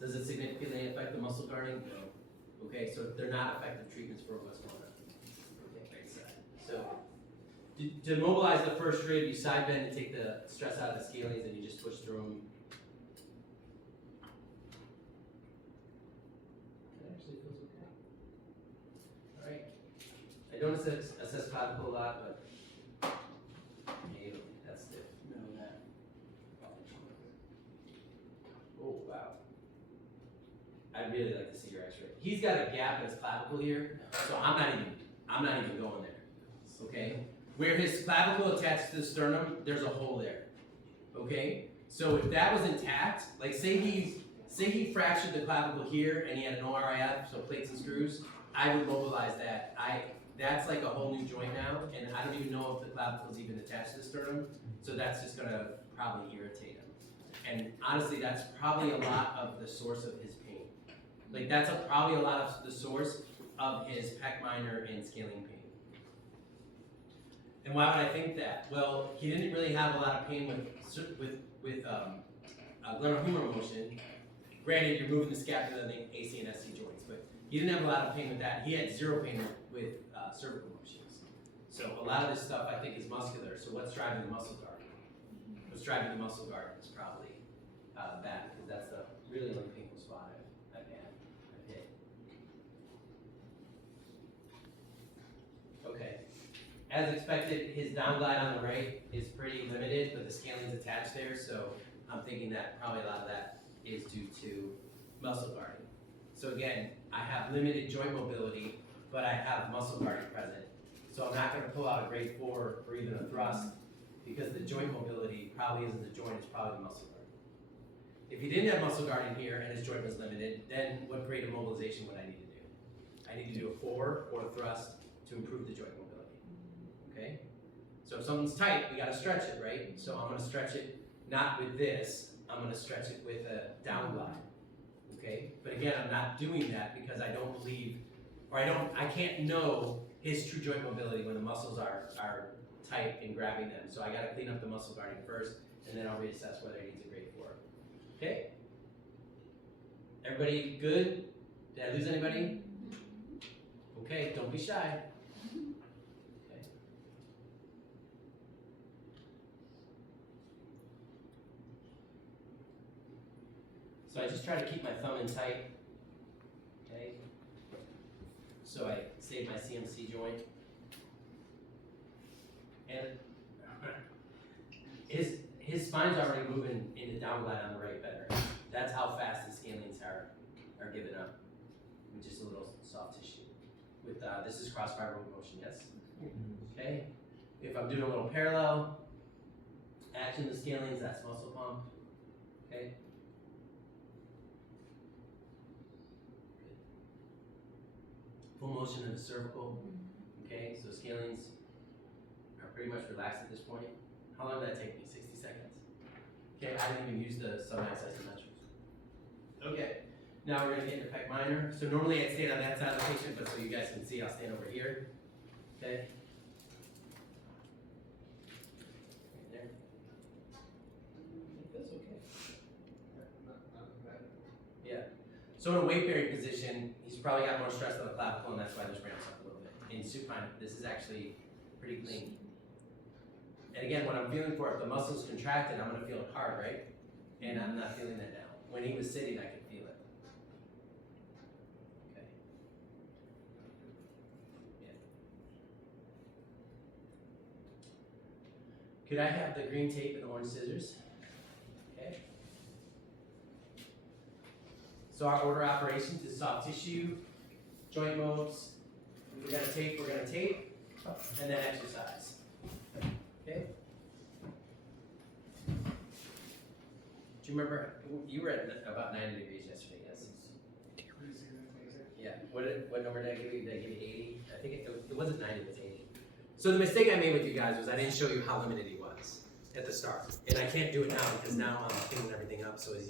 Does it significantly affect the muscle guarding? No. Okay, so they're not effective treatments for what's going on. Okay, right side. So to mobilize the first rib, you side bend to take the stress out of the scalenes, and you just push through them. It actually feels okay. All right. I don't assess clavicle a lot, but hey, that's stiff. No, that. Oh wow. I'd really like to see your X-ray. He's got a gap in his clavicle here, so I'm not even going there. Okay? Where his clavicle attaches to the sternum, there's a hole there. Okay? So if that was intact, like say he fractured the clavicle here and he had an ORIF, so plates and screws, I would mobilize that. That's like a whole new joint now, and I don't even know if the clavicle is even attached to the sternum, so that's just gonna probably irritate him. And honestly, that's probably a lot of the source of his pain. Like that's probably a lot of the source of his pec minor and scaling pain. And why would I think that? Well, he didn't really have a lot of pain with glenohumeral motion. Granted, you're moving the scapula and the AC and SC joints, but he didn't have a lot of pain with that. He had zero pain with cervical motions. So a lot of this stuff I think is muscular. So what's driving the muscle guard? What's driving the muscle guard is probably that, because that's the really only painful spot I've hit. Okay. As expected, his down glide on the right is pretty limited, but the scaling's attached there, so I'm thinking that probably a lot of that is due to muscle guarding. So again, I have limited joint mobility, but I have muscle guarding present. So I'm not gonna pull out a grade 4 or even a thrust, because the joint mobility probably isn't the joint, it's probably the muscle guard. If he didn't have muscle guarding here and his joint was limited, then what grade of mobilization would I need to do? I need to do a 4 or a thrust to improve the joint mobility, okay? So if something's tight, we gotta stretch it, right? So I'm gonna stretch it not with this, I'm gonna stretch it with a down glide, okay? But again, I'm not doing that because I don't believe, or I can't know his true joint mobility when the muscles are tight and grabbing them. So I gotta clean up the muscle guarding first, and then I'll reassess whether he needs a grade 4. Okay? Everybody good? Did I lose anybody? Okay, don't be shy. Okay. So I just try to keep my thumb in tight. Okay? So I save my CMC joint. And his spine's already moving into down glide on the right better. That's how fast the scalenes are giving up with just a little soft tissue. With this is cross fiber motion, yes? Okay. If I'm doing a little parallel action, the scalenes, that's muscle pump. Okay. Full motion of the cervical. Okay, so scalenes are pretty much relaxed at this point. How long did that take me? 60 seconds. Okay, I didn't even use the sub-max isometrics. Okay, now we're gonna get into pec minor. So normally I'd stand on that side of the patient, but so you guys can see, I'll stand over here. Okay. Right there. It feels okay. Yeah. So in a weight bearing position, he's probably got more stress on the clavicle, and that's why this ramps up a little bit. In supine, this is actually pretty clean. And again, what I'm feeling for, if the muscle's contracted, I'm gonna feel it hard, right? And I'm not feeling that now. When he was sitting, I could feel it. Okay. Yeah. Could I have the green tape and orange scissors? Okay. So our order of operations is soft tissue, joint modes. If we're gonna tape, and then exercise. Okay? Do you remember, you were at about 90 degrees yesterday, yes? Yeah, what number did I give you? Did I give you 80? I think it wasn't 90, it was 80. So the mistake I made with you guys was I didn't show you how limited he was at the start. And I can't do it now because now I'm cleaning everything up so it's